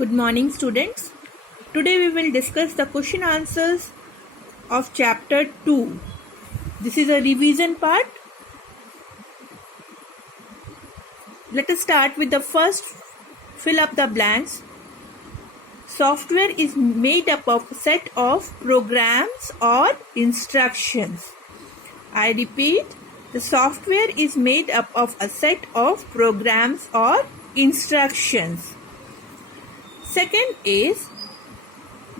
Good morning, students. Today we will discuss the question answers of chapter 2. This is a revision part. Let us start with the first fill up the blanks. Software is made up of a set of programs or instructions. I repeat, the software is made up of a set of programs or instructions. Second is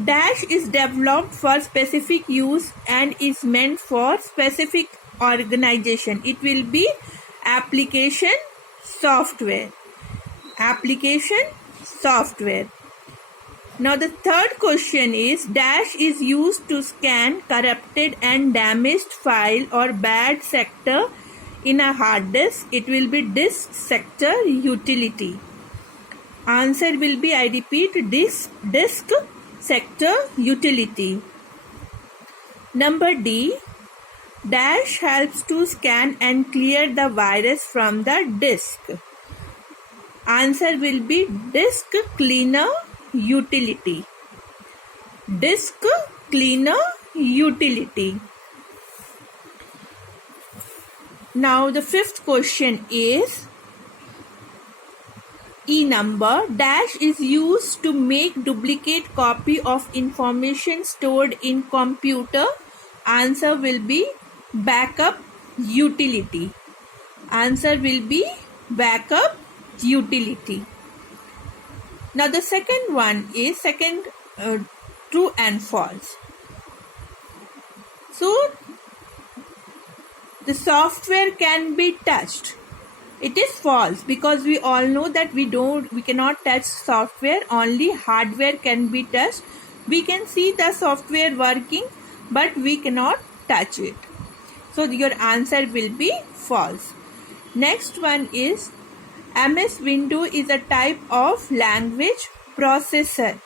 dash is developed for specific use and is meant for specific organization. It will be application software. Application software. Now the third question is dash is used to scan corrupted and damaged file or bad sector in a hard disk. It will be disk sector utility. Answer will be, I repeat, disk sector utility. Number D, dash helps to scan and clear the virus from the disk. Answer will be disk cleaner utility. Disk cleaner utility. Now the fifth question is E number. Dash is used to make duplicate copy of information stored in computer. Answer will be backup utility. Answer will be backup utility. Now the second one is true and false. So the software can be touched. It is false because we all know that we cannot touch software, only hardware can be touched. We can see the software working but we cannot touch it. So your answer will be false. Next one is MS Windows is a type of language processor.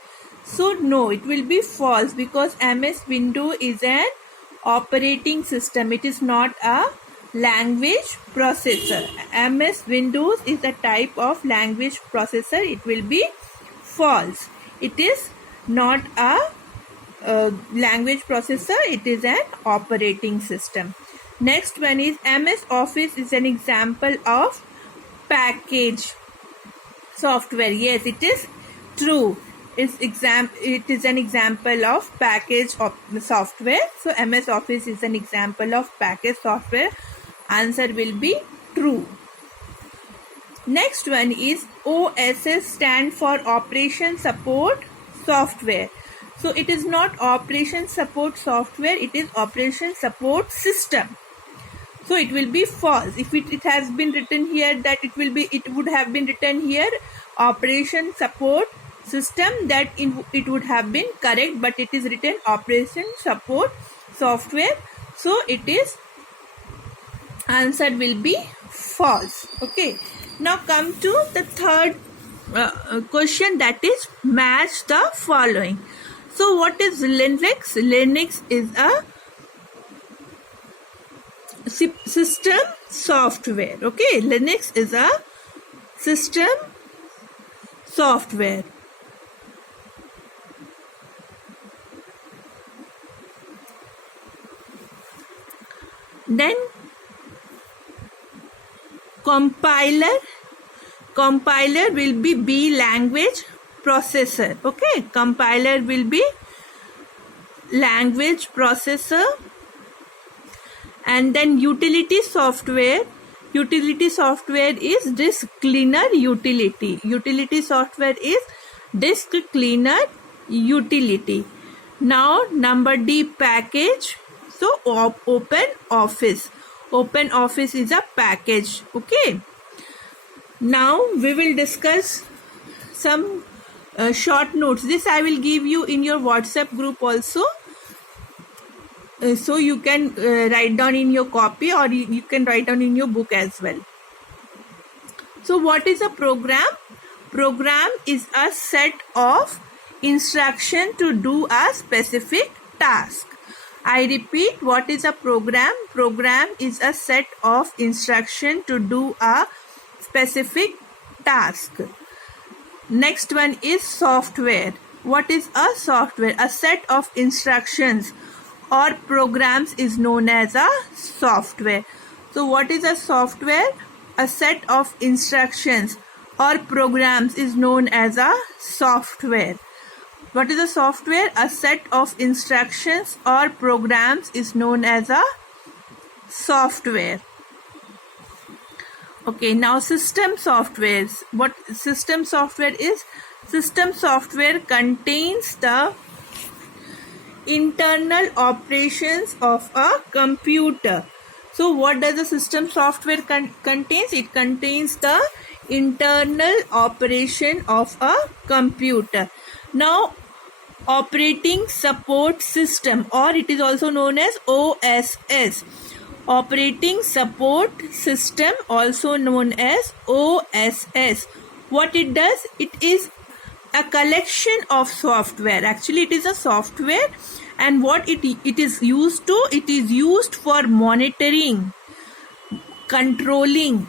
So no, it will be false because MS Windows is an operating system. It is not a language processor. MS Windows is a type of language processor. It will be false. It is not a language processor. It is an operating system. Next one is MS Office is an example of package software. Yes, it is true. It is an example of package of software. So MS Office is an example of package software. Answer will be true. Next one is OSS stand for Operation Support Software. So it is not Operation Support Software, it is Operation Support System. So it will be false. If it has been written here that it would have been written here Operation Support System, that it would have been correct, but it is written Operation Support Software. So it is answer will be false. Okay. Now come to the third question, that is match the following. So what is Linux? Linux is a system software. Okay. Linux is a system software. Then compiler will be B language processor. Okay, compiler will be language processor. And then utility software is disk cleaner utility. Utility software is disk cleaner utility. Now number D, package. So Open Office is a package. Okay. Now we will discuss some short notes. This I will give you in your WhatsApp group also. So you can write down in your copy, or you can write down in your book as well. So what is a program? Program is a set of instruction to do a specific task. I repeat, what is a program? Program is a set of instruction to do a specific task. Next one is software. What is a software? A set of instructions or programs is known as a software. So what is a software? A set of instructions or programs is known as a software. What is a software? A set of instructions or programs is known as a software. Okay, now system softwares. What system software is? System software contains the internal operations of a computer. So what does the system software contains? It contains the internal operation of a computer. Now operating support system, or it is also known as OSS. Operating support system, also known as OSS. What it does? It is a collection of software. Actually, it is a software, and what it is used to? It is used for monitoring, controlling,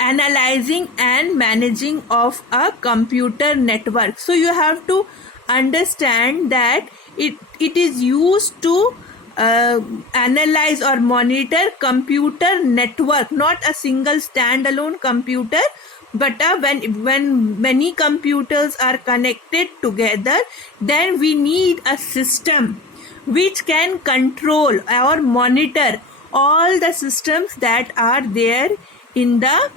analyzing and managing of a computer network. So you have to understand that it is used to analyze or monitor computer network, not a single standalone computer, but when many computers are connected together, then we need a system which can control or monitor all the systems that are there in the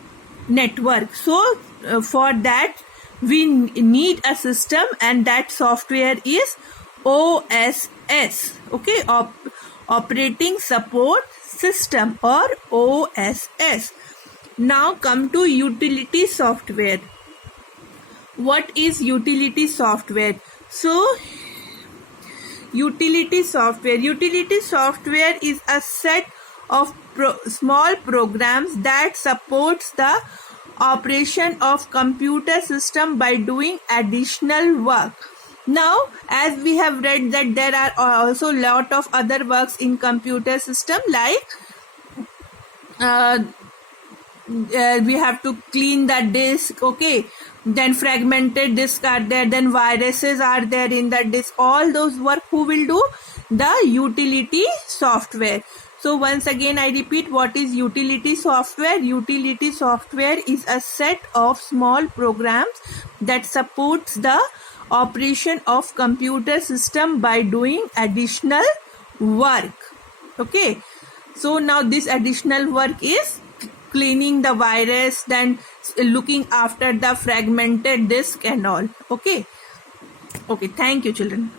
network. So for that we need a system, and that software is OSS. Okay, operating support system, or OSS. Now come to utility software. What is utility software? So utility software is a set of small programs that supports the operation of computer system by doing additional work. Now, as we have read that there are also lot of other works in computer system, like we have to clean the disk, okay, then fragmented disk are there, then viruses are there in the disk. All those work who will do? The utility software. So once again I repeat, what is utility software? Utility software is a set of small programs that supports the operation of computer system by doing additional work. Okay, so now this additional work is cleaning the virus, then looking after the fragmented disk and all. Okay, thank you, children.